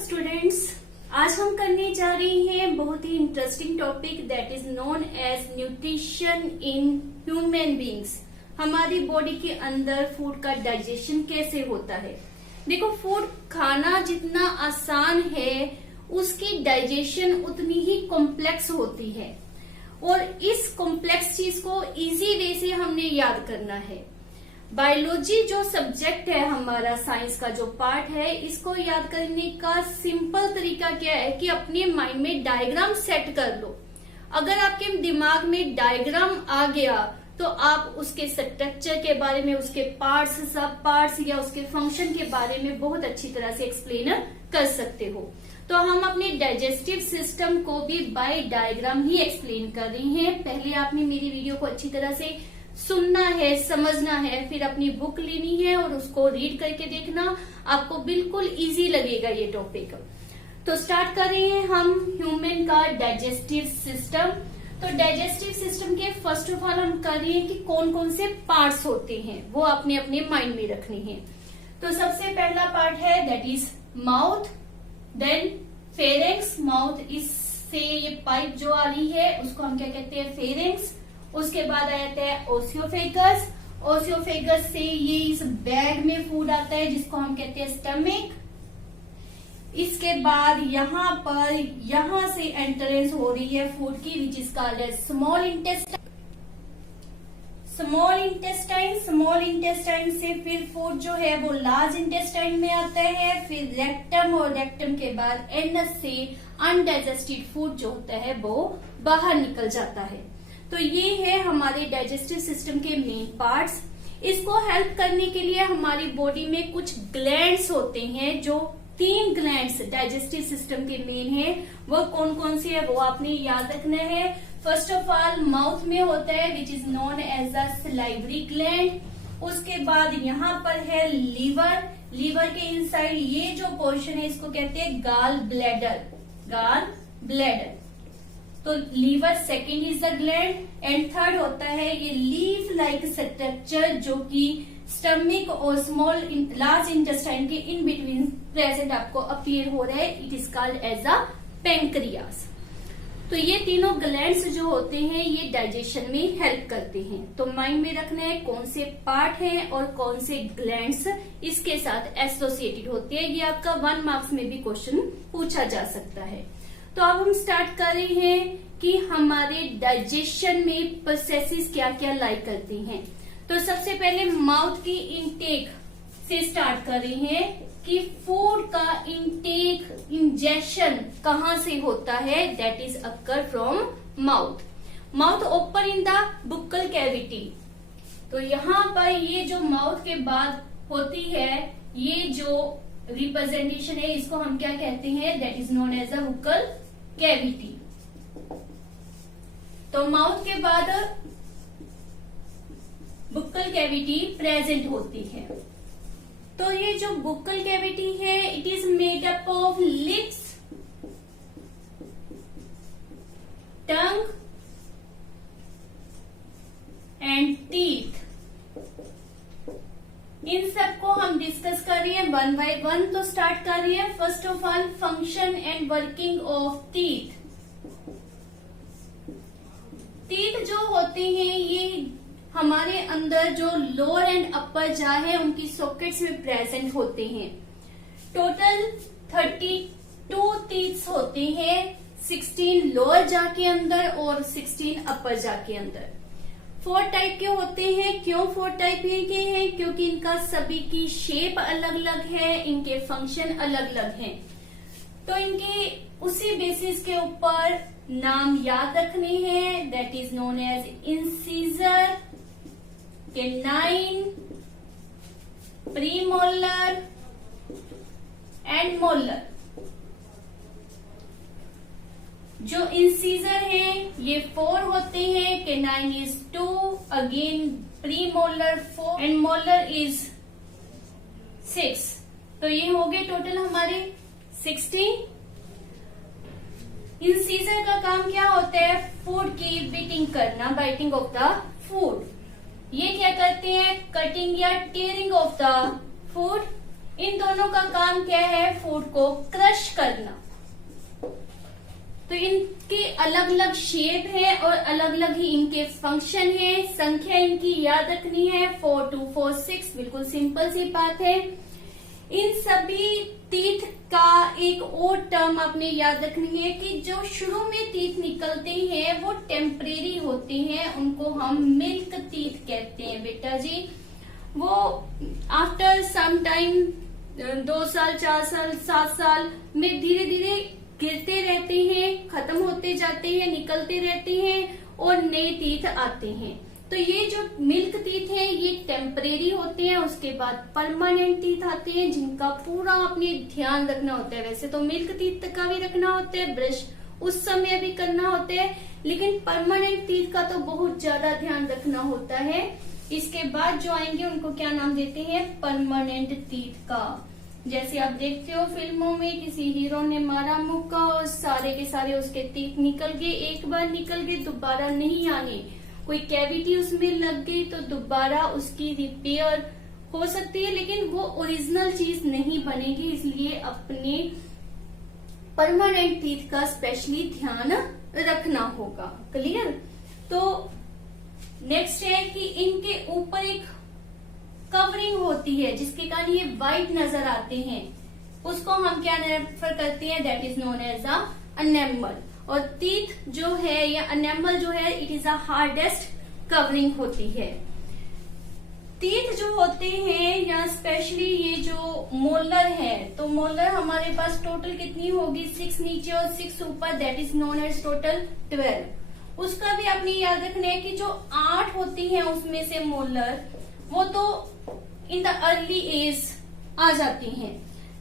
Students, आज हम करने जा रहे हैं बहुत ही interesting topic that is known as nutrition in human beings. हमारी बॉडी के अंदर फूड का डाइजेशन कैसे होता है। देखो, फूड खाना जितना आसान है उसकी डाइजेशन उतनी ही कॉम्प्लेक्स होती है और इस कॉम्प्लेक्स चीज को इजी वे से हमने याद करना है। बायोलॉजी जो सब्जेक्ट है हमारा, साइंस का जो पार्ट है, इसको याद करने का सिंपल तरीका क्या है कि अपने माइंड में डायग्राम सेट कर लो। अगर आपके दिमाग में डायग्राम आ गया तो आप उसके स्ट्रक्चर के बारे में, उसके पार्ट्स, सब पार्ट्स या उसके फंक्शन के बारे में बहुत अच्छी तरह से एक्सप्लेन कर सकते हो। तो हम अपने डाइजेस्टिव सिस्टम को भी बाय डायग्राम ही एक्सप्लेन कर रहे हैं। पहले आपने मेरी वीडियो को अच्छी तरह से सुनना है, समझना है, फिर अपनी बुक लेनी है और उसको रीड करके देखना, आपको बिल्कुल इजी लगेगा ये टॉपिक। तो स्टार्ट कर रहे हैं हम ह्यूमन का डाइजेस्टिव सिस्टम। तो डाइजेस्टिव सिस्टम के फर्स्ट ऑफ ऑल हम कर रहे हैं कि कौन कौन से पार्ट्स होते हैं, वो आपने अपने माइंड में रखने हैं। तो सबसे पहला पार्ट है that is mouth, then pharynx. Mouth इससे ये पाइप जो आ रही है उसको हम क्या कहते हैं, फेरेंक्स। उसके बाद आता है ओसियोफेगस। ओसियोफेगस से ये इस बैग में फूड आता है जिसको हम कहते हैं स्टमक। इसके बाद यहां से एंट्रेंस हो रही है फूड की, which is called as small intestine. Small intestine, small intestine से फिर फूड जो है वो लार्ज इंटेस्टाइन में आता है, फिर रेक्टम, और रेक्टम के बाद एनस से अनडाइजेस्टेड फूड जो होता है वो बाहर निकल जाता है। तो ये है हमारे डाइजेस्टिव सिस्टम के मेन पार्ट्स। इसको हेल्प करने के लिए हमारी बॉडी में कुछ ग्लैंड्स होते हैं, जो 3 ग्लैंड्स डाइजेस्टिव सिस्टम के मेन है। वो कौन कौन सी है वो आपने याद रखना है। फर्स्ट ऑफ ऑल माउथ में होता है which is known as the salivary gland. उसके बाद यहाँ पर है लीवर। लीवर के इनसाइड ये जो पोर्शन है इसको कहते हैं गाल ब्लैडर। गाल ब्लैडर, तो liver second is the gland, and third होता है ये लीफ लाइक स्ट्रक्चर जो कि स्टमक और स्मॉल लार्ज इंटेस्टाइन के इन बिटवीन प्रेजेंट आपको अपीयर हो रहा है। It is called as a pancreas. तो ये तीनों ग्लैंड्स जो होते हैं ये डाइजेशन में हेल्प करते हैं। तो माइंड में रखना है कौन से पार्ट हैं और कौन से ग्लैंड्स इसके साथ एसोसिएटेड होते हैं। ये आपका 1 मार्क्स में भी क्वेश्चन पूछा जा सकता है। तो अब हम स्टार्ट कर रहे हैं कि हमारे डाइजेशन में प्रोसेसेस क्या क्या लाइक करती हैं। तो सबसे पहले माउथ की इनटेक से स्टार्ट कर रहे हैं कि फूड का इनटेक, इंजेक्शन कहाँ से होता है, that is occur from mouth. Mouth open in the Bukkal cavity. तो यहाँ पर ये जो माउथ के बाद होती है ये जो रिप्रेजेंटेशन है इसको हम क्या कहते हैं, that is known as a buccal cavity. तो माउथ के बाद बुक्कल कैविटी प्रेजेंट होती है। तो ये जो बुक्कल कैविटी है it is made up of lips, tongue and teeth. इन सबको हम डिस्कस कर रहे हैं 1 by 1। तो स्टार्ट कर रहे हैं first of all function and working of teeth. Teeth जो होते हैं ये हमारे अंदर जो लोअर एंड अपर जा है उनकी सॉकेट्स में प्रेजेंट होते हैं। टोटल 32 टीथ्स होते हैं, 16 लोअर जा के अंदर और 16 अपर जा के अंदर। 4 टाइप के होते हैं। क्यों 4 टाइप के हैं, क्योंकि इनका सभी की शेप अलग अलग है, इनके फंक्शन अलग अलग हैं। तो इनके उसी बेसिस के ऊपर नाम याद रखने हैं, that is known as incisor, canine, premolar and molar. जो इंसीजर है ये 4 होते हैं, canine is 2, again premolar 4 and molar is 6। तो ये हो गए टोटल हमारे 16। इंसीजर का काम क्या होता है, फूड की बिटिंग करना, बाइटिंग ऑफ द फूड। ये क्या करते हैं, कटिंग या टेयरिंग ऑफ द फूड। इन दोनों का काम क्या है? फूड को क्रश करना। तो इनके अलग अलग शेप है और अलग अलग ही इनके फंक्शन है। संख्या इनकी याद रखनी है 4 2 4 6, बिल्कुल सिंपल सी बात है। इन सभी टीथ का एक और टर्म आपने याद रखनी है कि जो शुरू में टीथ निकलते हैं वो टेम्परेरी होते हैं, उनको हम मिल्क टीथ कहते हैं बेटा जी। वो आफ्टर सम टाइम 2 साल 4 साल 7 साल में धीरे धीरे गिरते रहते हैं, खत्म होते जाते हैं, निकलते रहते हैं और नए टीथ आते हैं। तो ये जो मिल्क टीथ है ये टेम्परेरी होते हैं। उसके बाद परमानेंट टीथ आते हैं जिनका पूरा अपने ध्यान रखना होता है। वैसे तो मिल्क टीथ का भी रखना होता है, ब्रश उस समय भी करना होता है, लेकिन परमानेंट टीथ का तो बहुत ज्यादा ध्यान रखना होता है। इसके बाद जो आएंगे उनको क्या नाम देते हैं? परमानेंट टीथ का। जैसे आप देखते हो फिल्मों में किसी हीरो ने मारा मुक्का और सारे के सारे उसके टीथ निकल गए, एक बार निकल गए दोबारा नहीं आने। कोई कैविटी उसमें लग गई तो दोबारा उसकी रिपेयर हो सकती है, लेकिन वो ओरिजिनल चीज नहीं बनेगी। इसलिए अपने परमानेंट टीथ का स्पेशली ध्यान रखना होगा। क्लियर? तो नेक्स्ट है कि इनके ऊपर एक कवरिंग होती है जिसके कारण ये व्हाइट नजर आते हैं, उसको हम क्या रेफर करते हैं? That is known as a enamel. और टीथ जो है या एनेमल जो है it is a hardest covering होती है। टीथ जो होते हैं या स्पेशली ये जो मोलर है, तो मोलर हमारे पास टोटल कितनी होगी? 6 नीचे और 6 ऊपर, that is known as total 12। उसका भी आपने याद रखना है कि जो 8 होती हैं उसमें से मोलर वो तो इन द अर्ली एज आ जाती हैं,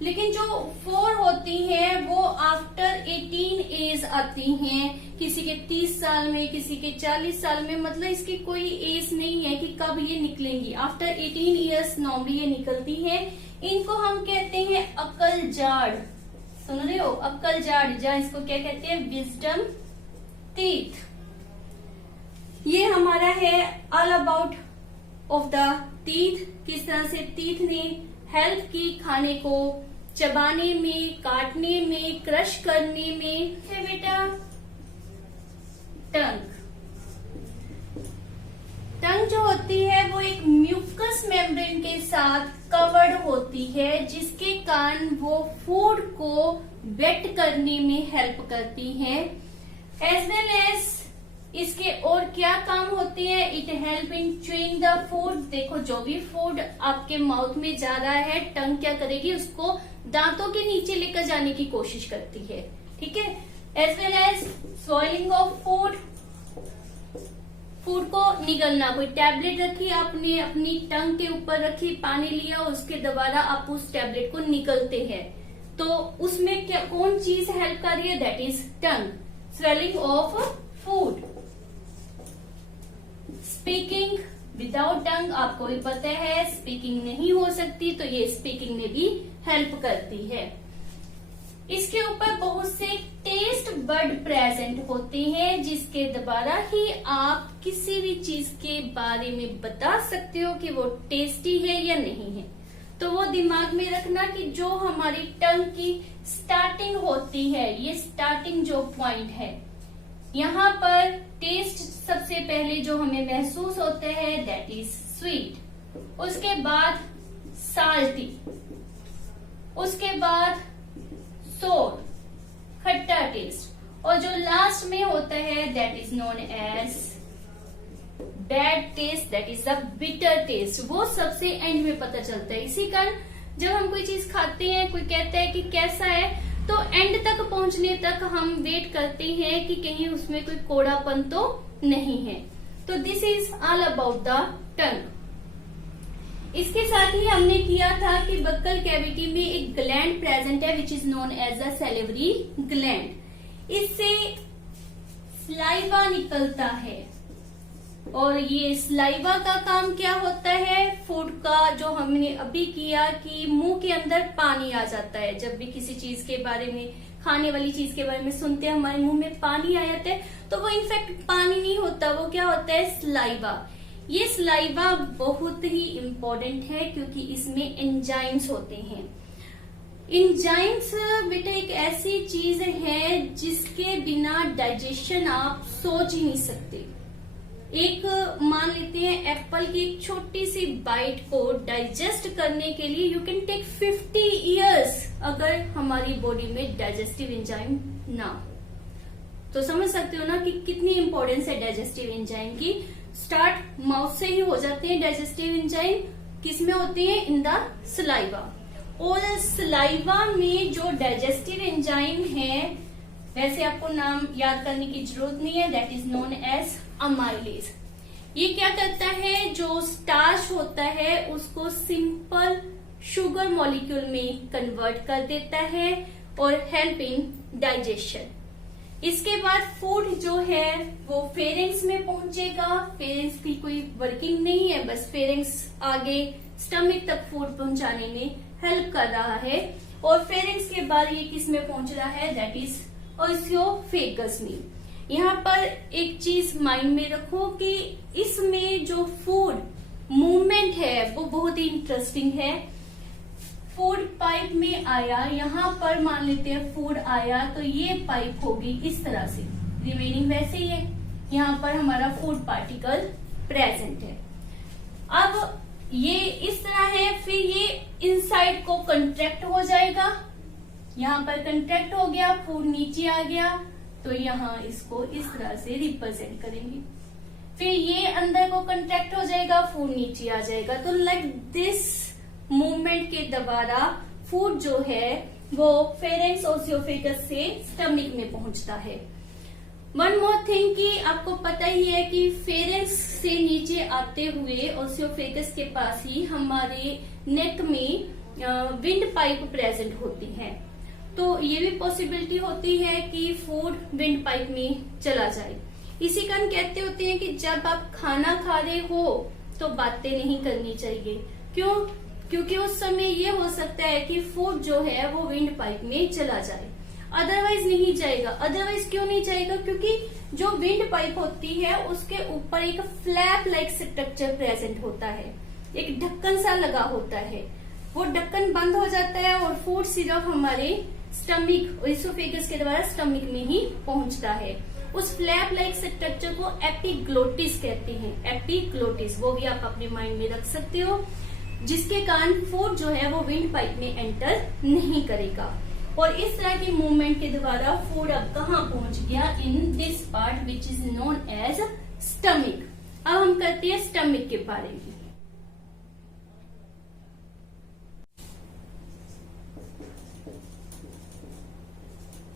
लेकिन जो 4 होती हैं वो आफ्टर 18 एज आती हैं। किसी के 30 साल में, किसी के 40 साल में, मतलब इसकी कोई एज नहीं है कि कब ये निकलेंगी। आफ्टर 18 ईयर्स नॉर्मली ये निकलती हैं। इनको हम कहते हैं अकल जाड़। सुन रहे हो? अकल जाड़, या इसको क्या कहते हैं? Wisdom teeth. ये हमारा है all about of the teeth. किस तरह से टीथ ने हेल्प की खाने को चबाने में, काटने में, क्रश करने में। है बेटा टंग। टंग जो होती है वो एक म्यूकस मेम्ब्रेन के साथ कवर्ड होती है, जिसके कारण वो फूड को वेट करने में हेल्प करती है। एज वेल एज इसके और क्या काम होते हैं? It help in chewing the food. देखो जो भी फूड आपके माउथ में जा रहा है, टंग क्या करेगी? उसको दांतों के नीचे लेकर जाने की कोशिश करती है। ठीक है? As well as swallowing of food, food को निगलना। कोई टैबलेट रखी आपने, अपनी टंग के ऊपर रखी, पानी लिया, उसके द्वारा आप उस टैबलेट को निगलते हैं, तो उसमें क्या कौन चीज हेल्प कर रही है? That is tongue. Swelling of food. Speaking without tongue, आपको भी पता है स्पीकिंग नहीं हो सकती, तो ये स्पीकिंग में भी हेल्प करती है। इसके ऊपर बहुत से टेस्ट बड प्रेजेंट होते हैं, जिसके द्वारा ही आप किसी भी चीज के बारे में बता सकते हो कि वो टेस्टी है या नहीं है। तो वो दिमाग में रखना कि जो हमारी टंग की स्टार्टिंग होती है, ये स्टार्टिंग जो पॉइंट है, यहाँ पर टेस्ट सबसे पहले जो हमें महसूस होता है दैट इज स्वीट, उसके बाद साल्टी, उसके बाद सोर खट्टा टेस्ट, और जो लास्ट में होता है that is known as bad taste, that is the bitter taste. वो सबसे एंड में पता चलता है। इसी कारण जब हम कोई चीज खाते हैं, कोई कहता है कि कैसा है, तो एंड तक पहुंचने तक हम वेट करते हैं कि कहीं उसमें कोई कोड़ापन तो नहीं है। तो this is all about the tongue. इसके साथ ही हमने किया था कि बक्कल कैविटी में एक ग्लैंड प्रेजेंट है which is known as the salivary gland. इससे स्लाइवा निकलता है, और ये स्लाइवा का काम क्या होता है? फूड का, जो हमने अभी किया कि मुंह के अंदर पानी आ जाता है। जब भी किसी चीज के बारे में, खाने वाली चीज के बारे में सुनते हैं, हमारे मुंह में पानी आ जाता है, तो वो इनफैक्ट पानी नहीं होता, वो क्या होता है? स्लाइवा। ये स्लाइवा बहुत ही इम्पोर्टेंट है क्योंकि इसमें एंजाइम्स होते हैं। एंजाइम्स बेटा एक ऐसी चीज है जिसके बिना डाइजेशन आप सोच ही नहीं सकते। एक मान लेते हैं एप्पल की एक छोटी सी बाइट को डाइजेस्ट करने के लिए यू कैन टेक 50 इयर्स अगर हमारी बॉडी में डाइजेस्टिव एंजाइम ना हो। तो समझ सकते हो ना कि कितनी इंपॉर्टेंस है डाइजेस्टिव एंजाइम की। स्टार्ट माउथ से ही हो जाते हैं डाइजेस्टिव एंजाइम। किसमें होते हैं? In the saliva. और सलाइवा में जो डाइजेस्टिव एंजाइम है वैसे आपको नाम याद करने की जरूरत नहीं है, that is known as amylase. ये क्या करता है? जो स्टार्च होता है उसको सिंपल शुगर मॉलिक्यूल में कन्वर्ट कर देता है और हेल्प इन डाइजेशन। इसके बाद फूड जो है वो फेरेंक्स में पहुंचेगा। फेरेंक्स की कोई वर्किंग नहीं है, बस फेरेंक्स आगे स्टमक तक फूड पहुंचाने में हेल्प कर रहा है। और फेरेंक्स के बाद ये किस में पहुंच रहा है? दैट इज ओएसोफेगस में। यहाँ पर एक चीज माइंड में रखो कि इसमें जो फूड मूवमेंट है वो बहुत ही इंटरेस्टिंग है। फूड पाइप में आया, यहाँ पर मान लेते हैं फूड आया तो ये पाइप होगी इस तरह से, रिमेनिंग वैसे ही है। यहाँ पर हमारा फूड पार्टिकल प्रेजेंट है। अब ये इस तरह है, फिर ये इनसाइड को कंट्रैक्ट हो जाएगा। यहाँ पर कंट्रैक्ट हो गया, फूड नीचे आ गया तो यहाँ इसको इस तरह से रिप्रेजेंट करेंगे। फिर ये अंदर को कंट्रैक्ट हो जाएगा, फूड नीचे आ जाएगा। तो लाइक दिस मूवमेंट के द्वारा फूड जो है वो फेरेंक्स ओसियोफेगस से स्टमक में पहुंचता है। वन मोर थिंग कि आपको पता ही है कि फेरेंक्स से नीचे आते हुए ओसियोफेगस के पास ही हमारे नेक में विंड पाइप प्रेजेंट होती है। तो ये भी पॉसिबिलिटी होती है कि फूड विंड पाइप में चला जाए। इसी कारण कहते होते हैं कि जब आप खाना खा रहे हो तो बातें नहीं करनी चाहिए। क्यों? क्योंकि उस समय ये हो सकता है कि फूड जो है वो विंड पाइप में चला जाए, अदरवाइज नहीं जाएगा। अदरवाइज क्यों नहीं जाएगा? क्योंकि जो विंड पाइप होती है उसके ऊपर एक फ्लैप लाइक स्ट्रक्चर प्रेजेंट होता है, एक ढक्कन सा लगा होता है। वो ढक्कन बंद हो जाता है और फूड सिर्फ हमारे स्टमक ओएसोफेगस के द्वारा स्टमक में ही पहुंचता है। उस फ्लैप लाइक स्ट्रक्चर को एपिग्लोटिस कहते हैं। एपिग्लोटिस वो भी आप अपने माइंड में रख सकते हो, जिसके कारण फूड जो है वो विंड पाइप में एंटर नहीं करेगा। और इस तरह की मूवमेंट के द्वारा फूड अब कहाँ पहुंच गया? In this part which is known as stomach. अब हम करते हैं स्टमक के बारे में।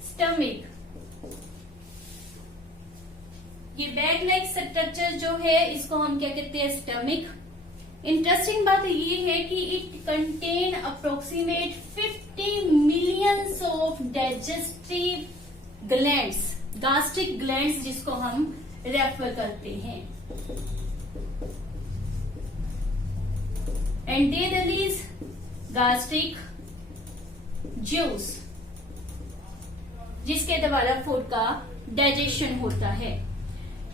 स्टमक, ये बैग लाइक स्ट्रक्चर जो है इसको हम क्या कहते हैं? स्टमक। इंटरेस्टिंग बात ये है कि it contain approximate 50 millions of digestive glands, gastric glands जिसको हम रेफर करते हैं। And they release gastric juice जिसके द्वारा फूड का डाइजेशन होता है।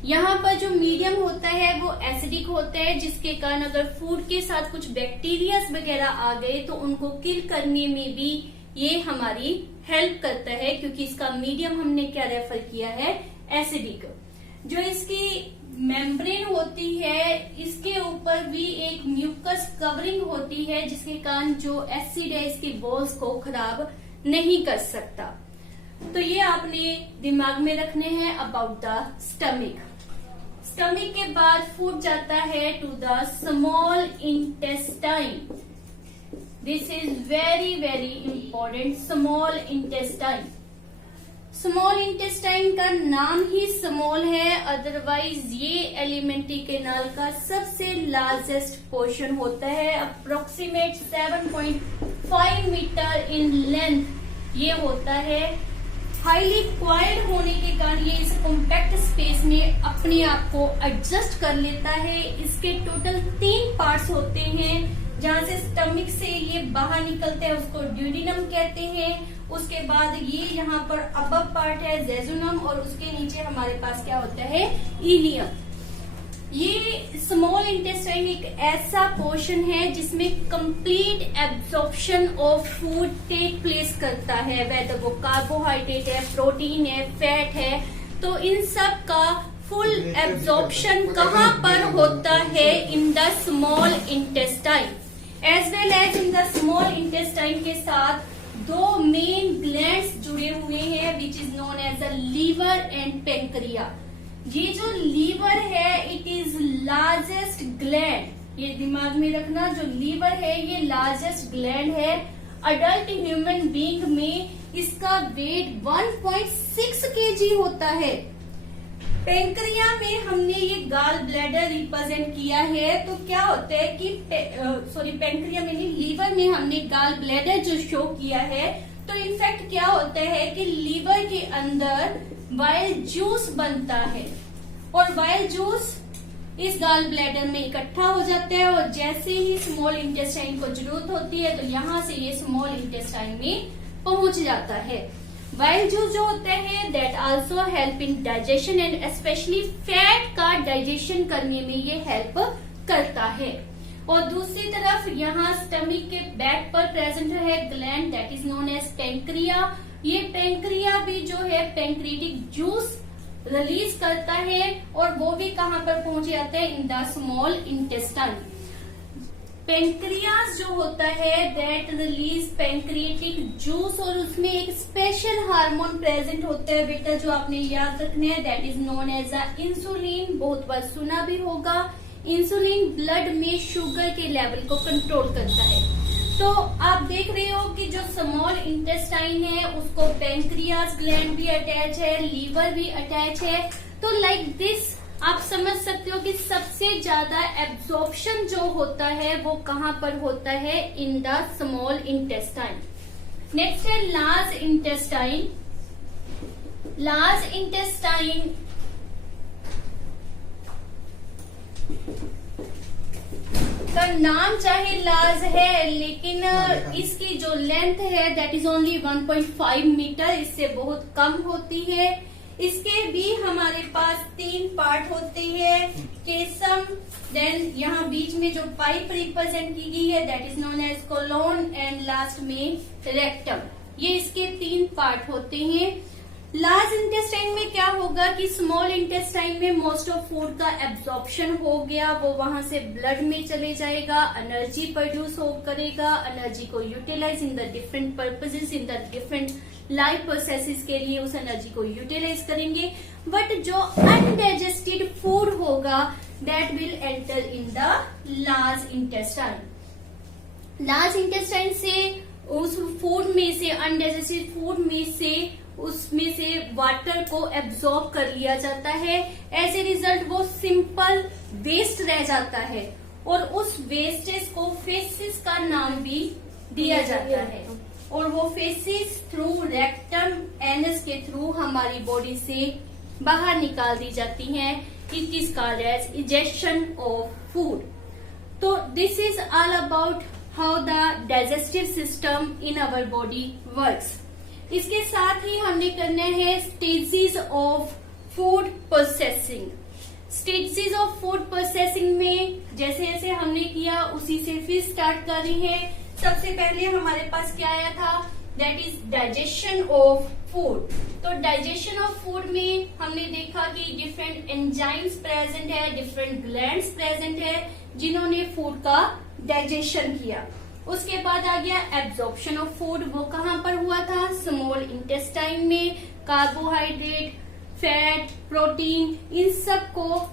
यहाँ पर जो मीडियम होता है वो एसिडिक होता है, जिसके कारण अगर फूड के साथ कुछ बैक्टीरियाज वगैरह आ गए तो उनको किल करने में भी ये हमारी हेल्प करता है, क्योंकि इसका मीडियम हमने क्या रेफर किया है? एसिडिक। जो इसकी मेम्ब्रेन होती है इसके ऊपर भी एक म्यूकस कवरिंग होती है, जिसके कारण जो एसिड है इसकी वॉल्स को खराब नहीं कर सकता। तो ये आपने दिमाग में रखने हैं अबाउट द स्टमक। स्टमक के बाद फूड जाता है to the small intestine. This is very very important, small intestine. Small intestine का नाम ही स्मॉल है, अदरवाइज ये एलिमेंट्री कैनाल का सबसे लार्जेस्ट पोर्शन होता है। अप्रोक्सीमेट 7.5 मीटर इन लेंथ ये होता है। हाईली क्वाइल्ड होने के कारण ये इस कॉम्पैक्ट स्पेस में अपने आप को एडजस्ट कर लेता है। इसके टोटल 3 पार्ट्स होते हैं, जहां से स्टमक से ये बाहर निकलते हैं उसको ड्यूडिनम कहते हैं। उसके बाद ये यहाँ पर अबव पार्ट है जेजुनम, और उसके नीचे हमारे पास क्या होता है? इलियम। ये स्मॉल इंटेस्टाइन एक ऐसा पोर्शन है जिसमें complete absorption of food take place करता है, वेदर वो कार्बोहाइड्रेट है, प्रोटीन है, फैट है, तो इन सब का फुल एब्जॉर्प्शन कहाँ पर होता है? In the small intestine. As well as in the small intestine के साथ दो मेन ग्लैंड्स जुड़े हुए हैं which is known as the liver and pancreas. ये जो लीवर है इट इज लार्जेस्ट ग्लैंड, ये दिमाग में रखना, जो लीवर है ये लार्जेस्ट ग्लैंड है। अडल्ट ह्यूमन बीइंग में इसका वेट 1.6 kg होता है। पेंक्रिया में हमने ये गाल ब्लैडर रिप्रेजेंट किया है, तो क्या होता है कि पेंक्रिया में नहीं, लीवर में हमने गाल ब्लैडर जो शो किया है, तो इनफैक्ट क्या होता है कि लीवर के अंदर वाइल जूस बनता है और वाइल जूस इस गाल ब्लैडर में इकट्ठा हो जाता है और जैसे ही स्मॉल इंटेस्टाइन को जरूरत होती है तो यहाँ से ये स्मॉल इंटेस्टाइन में पहुंच जाता है। वाइल जूस जो होता है that also help in digestion and specially fat का डाइजेशन करने में ये हेल्प करता है। और दूसरी तरफ यहाँ स्टमक के बैक पर प्रेजेंट है gland that is known as pancreas. ये पेंक्रिया भी जो है पेंक्रियाटिक जूस रिलीज करता है और वो भी कहाँ पर पहुंच जाता है? In the small intestine. Pancreas जो होता है दैट रिलीज पेंक्रियाटिक जूस और उसमें एक स्पेशल हार्मोन प्रेजेंट होता है बेटा जो आपने याद रखना है, that is known as a insulin. बहुत बार सुना भी होगा। इंसुलिन ब्लड में शुगर के लेवल को कंट्रोल करता है। तो आप देख रहे हो कि जो स्मॉल इंटेस्टाइन है उसको पेंक्रियास ग्लैंड भी अटैच है, लीवर भी अटैच है। तो लाइक दिस आप समझ सकते हो कि सबसे ज्यादा एब्जॉर्प्शन जो होता है वो कहाँ पर होता है? In the small intestine. Next है लार्ज इंटेस्टाइन। लार्ज इंटेस्टाइन का नाम चाहे लार्ज है लेकिन इसकी जो लेंथ है दैट इज ओनली 1.5 मीटर, इससे बहुत कम होती है। इसके भी हमारे पास 3 पार्ट होते हैं, केसम, देन यहाँ बीच में जो पाइप रिप्रेजेंट की गई है that is known as colon and last में रेक्टम। ये इसके 3 पार्ट होते हैं। लार्ज इंटेस्टाइन में क्या होगा कि स्मॉल इंटेस्टाइन में मोस्ट ऑफ फूड का एब्जॉर्प्शन हो गया, वो वहां से ब्लड में चले जाएगा, एनर्जी प्रोड्यूस हो करेगा, एनर्जी को utilise in the different purposes, in the different life processes के लिए उस एनर्जी को यूटिलाइज करेंगे। बट जो अनडाइजेस्टेड फूड होगा that will enter in the large intestine. Large intestine से उस फूड में से, अनडाइजेस्टेड फूड में से, उसमें से वाटर को एब्जॉर्ब कर लिया जाता है। एज ए रिजल्ट वो सिंपल वेस्ट रह जाता है और उस वेस्टेज को फेसिस का नाम भी दिया जाता है और वो फेसिस थ्रू रेक्टम एनस के थ्रू हमारी बॉडी से बाहर निकाल दी जाती हैं। It is called as ejection of food. तो this is all about how the digestive system in our body works. इसके साथ ही हमने करना है stages of food processing. Stages of food processing में जैसे जैसे हमने किया उसी से फिर स्टार्ट कर रही है। सबसे पहले हमारे पास क्या आया था? That is digestion of food. तो डाइजेशन ऑफ फूड में हमने देखा कि डिफरेंट एंजाइम्स प्रेजेंट है, डिफरेंट ग्लैंड्स प्रेजेंट है जिन्होंने फूड का डाइजेशन किया। उसके बाद आ गया एब्जॉर्प्शन ऑफ फूड। वो कहाँ पर हुआ था? स्मॉल इंटेस्टाइन में। कार्बोहाइड्रेट, फैट, प्रोटीन, इन सब को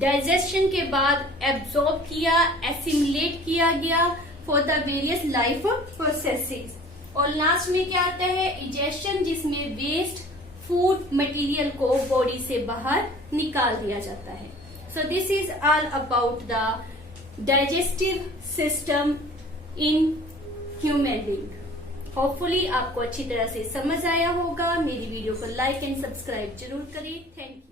डाइजेशन के बाद एब्जॉर्ब किया, एसिमुलेट किया गया for the various life processes. और लास्ट में क्या आता है? इजेक्शन, जिसमें वेस्ट फूड मटेरियल को बॉडी से बाहर निकाल दिया जाता है। So this is all about the digestive system in human being. Hopefully आपको अच्छी तरह से समझ आया होगा। मेरी वीडियो को लाइक एंड सब्सक्राइब जरूर करें। Thank you.